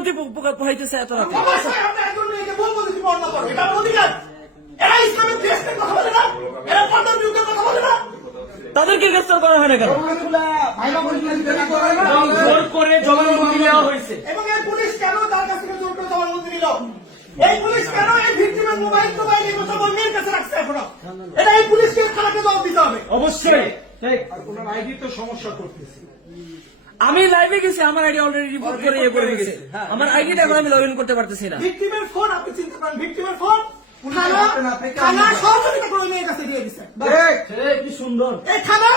ভোগান্তি পোহাইতেছে এত রাতে? অবশ্যই আমরা একজন মেয়েকে বলবো যে তুমি অন্য করো, এটা অধিকার। এরা ইসলামের দেশে কথা বলে না, এরা পর্দার বিরুদ্ধে কথা বলে না। তাদেরকে গ্রেফতার করা হয় না কেন? জোর করে জবানবন্দি দেওয়া হয়েছে। এবং এই পুলিশ কেন তার কাছ থেকে জোর করে জবানবন্দি নিল? এই পুলিশ কেন এই ভিক্টিমের মোবাইল এগুলো সব মেয়ের কাছে রাখছে এখনো? এটা এই পুলিশকে খারাপে জবাব দিতে হবে। অবশ্যই। আইডি তো সমস্যা করতেছে। আমি লাইভে গেছি, আমার আইডি অলরেডি রিপোর্ট করে ইয়ে করে গেছে। আমার আইডিটা এখন আমি লগ ইন করতে পারতেছি না। ভিক্টিমের ফোন আপনি চিন্তা করেন, ভিক্টিমের ফোন থানা সহযোগিতা করে মেয়ের কাছে দিয়ে দিচ্ছে। কি সুন্দর। এই থানা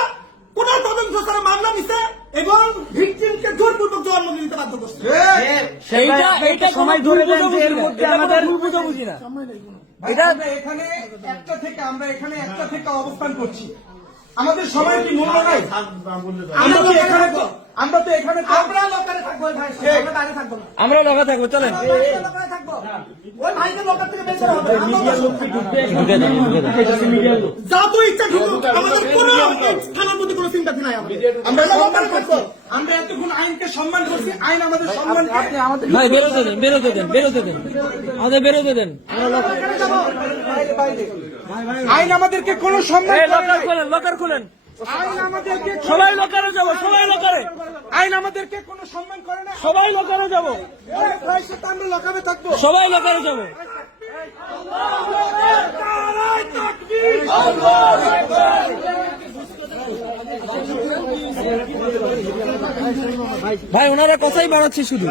কোন তদন্ত ছাড়া মামলা নিছে এবং ভিকটিমকে জোরপূর্বক জবানবন্দি দিতে বাধ্য করছে। এইটা সময় ধরে দেন যে এর মধ্যে আমাদের বুঝি না। এটা এখানে একটা থেকে অবস্থান করছি, আমাদের সময় কি মূল্য নাই? আমরা তো এখানে আমরা লোকালে থাকবো, ভাই আমরা বাইরে থাকবো না। আমরা লগা থাকবো, চলেন। লোকালে থাকবো, ওই ভাইকে লোকাল থেকে বের করা হবে। যত ইচ্ছা ঢুকুক, আমাদের কোনো থানার প্রতি কোনো চিন্তা নাই। আমরা সম্মান করছি, আমরা এতক্ষণ আইনকে সম্মান করছি, আইন আমাদের সম্মান। ভাই বেরোতে দেন, বেরোতে দেন, বেরোতে দেন, আমাদের বেরোতে দেন। আইন আমাদেরকে কোনো সম্মান করে লকার নাই। খোলেন, লকার খোলেন। আইন আমাদেরকে সবাই লকারে যাবো, সবাই লকারে। আইন আমাদেরকে কোনো সম্মান করে না। সবাই লকারে যাবো, ভাইয়ের সাথে আমরা লকাবে থাকবো। সবাই লকারে যাবো। ভাই ওনারা কথাই বাড়াচ্ছে শুধু।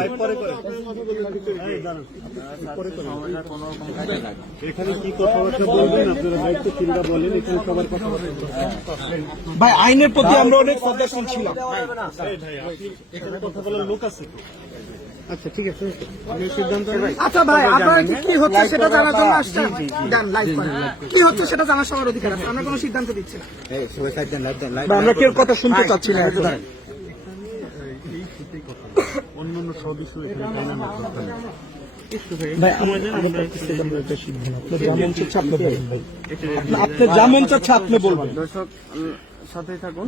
এখানে কি কথাবার্তা বলবেন আপনারা? দায়িত্ব চিন্তা বলেন, এখানে সবার কথাবার্তা। ভাই আইনের প্রতি আমরা অনেক শ্রদ্ধাশীল ছিলাম। এখানে কথা বলার লোক আছে তো? আচ্ছা ঠিক আছে, আমি সিদ্ধান্ত নেই। আচ্ছা ভাই, আপনারা কি হচ্ছে সেটা জানার জন্য আসছেন? ডান, লাইভ করেন। কি হচ্ছে সেটা জানার সবার অধিকার আছে, আমরা কোনো সিদ্ধান্ত দিচ্ছি না। আমরা কেউ কথা শুনতে চাচ্ছি না। অন্যান্য সদস্য এখানে জানার দরকার নেই। আপনি যা মন চাচ্ছে আপনি বলবেন, সাথে থাকুন।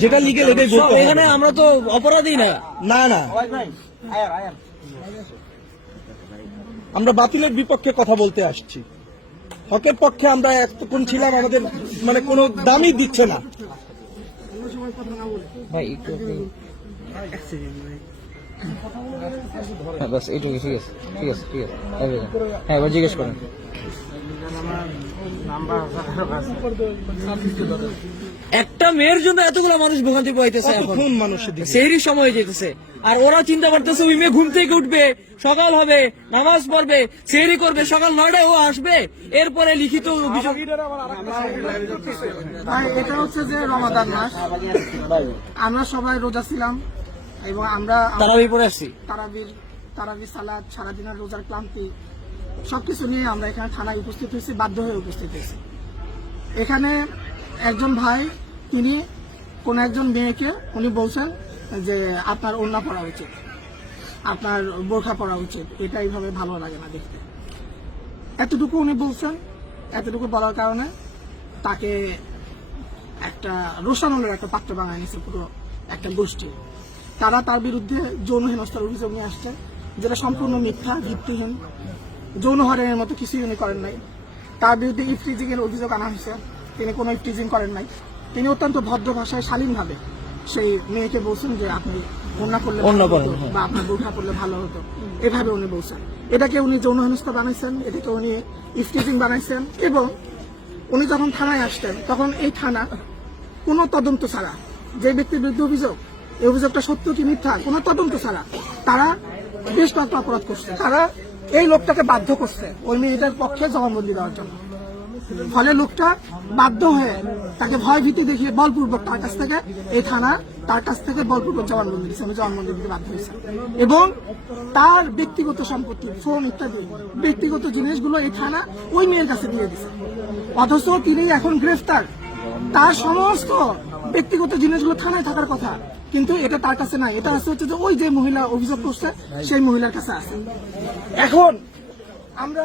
যেটা লিগেল এটাই বলতে হবে। এখানে আমরা তো অপরাধী না। না না, আমরা বাতিলের বিপক্ষে কথা বলতে আসছি, হকের পক্ষে আমরা এতক্ষণ ছিলাম, আমাদের মানে কোনো দামই দিচ্ছে না। ভাই একটু বাস এইটুকু, ঠিক আছে, ঠিক আছে, ঠিক আছে। হ্যাঁ এবার জিজ্ঞেস করেন। একটা মেয়ের জন্য এতগুলো মানুষ ভোগান্তি পাইতেছে, কতক্ষণ মানুষের দিকে সেই সময় যেতেছে, আর ওরা চিন্তা করতেছে ওই মেয়ে ঘুম থেকে উঠবে, সকাল হবে, নামাজ পড়বে, সেহরি করবে, সকাল 9টায় ও আসবে, এরপরে লিখিত অভিযোগ। ভাই এটা হচ্ছে যে রমাদান মাস, আমরা সবাই রোজা ছিলাম এবং আমরা তারাবি পড়ে আসছি। তারাবি সালাদ, সারাদিনের রোজার ক্লান্তি সবকিছু নিয়ে আমরা এখানে থানায় উপস্থিত হয়েছি, বাধ্য হয়ে উপস্থিত হয়েছি। এখানে একজন ভাই, তিনি কোন একজন মেয়েকে উনি বলছেন যে আপনার ওড়না পরা উচিত, আপনার বোরখা পরা উচিত, এটা এইভাবে ভালো লাগে না দেখতে। এতটুকু উনি বলছেন, এতটুকু বলার কারণে তাকে একটা রোশানলের একটা পাত্র বানায় নিয়েছে পুরো একটা গোষ্ঠী। তারা তার বিরুদ্ধে যৌন হেনস্থার অভিযোগ নিয়ে আসছে, যেটা সম্পূর্ণ মিথ্যা, ভিত্তিহীন। যৌন হয়রানির মতো কিছুই উনি করেন নাই। তার বিরুদ্ধে ইফটিজিং এর অভিযোগ আনা হয়েছে, তিনি কোনো ইফটিজিং করেন নাই। তিনি অত্যন্ত ভদ্র ভাষায় শালীনভাবে সেই মেয়েকে বলছেন যে আপনি ওড়না করলে বা আপনার বোরখা করলে ভালো হতো, এভাবে উনি বলছেন। এটাকে উনি যৌন হেনস্থা বানাইছেন, এটাকে উনি ইফটিজিং বানাইছেন। এবং উনি যখন থানায় আসতেন তখন এই থানা কোনো তদন্ত ছাড়া, যে ব্যক্তির বিরুদ্ধে অভিযোগ, এই অভিযোগটা সত্য কি মিথ্যা, কোনো তদন্ত ছাড়া তারা বেশ কয়েকটা অপরাধ করছে। তারা এই লোকটাকে বাধ্য করছে ওই মেয়েটার পক্ষে জবানবন্দি দেওয়ার জন্য। ফলে লোকটা বাধ্য হয়ে তাকে ভয় ভীতি দেখিয়ে বলপূর্বক তার কাছ থেকে এই থানা তার কাছ থেকে বলপূর্বক জবানবন্দি দিচ্ছে, আমি জবানবন্দি দিতে বাধ্য হয়েছে। এবং তার ব্যক্তিগত সম্পত্তি, ফোন ইত্যাদি ব্যক্তিগত জিনিসগুলো এই থানা ওই মেয়ের কাছে দিয়ে দিচ্ছে, অথচ তিনি এখন গ্রেফতার। তার সমস্ত ব্যক্তিগত জিনিসগুলো থানায় থাকার কথা, কিন্তু এটা তার কাছে নাই। এটা আছে হচ্ছে যে ওই যে মহিলা অভিযোগ করছে সেই মহিলার কাছে আছে। এখন আমরা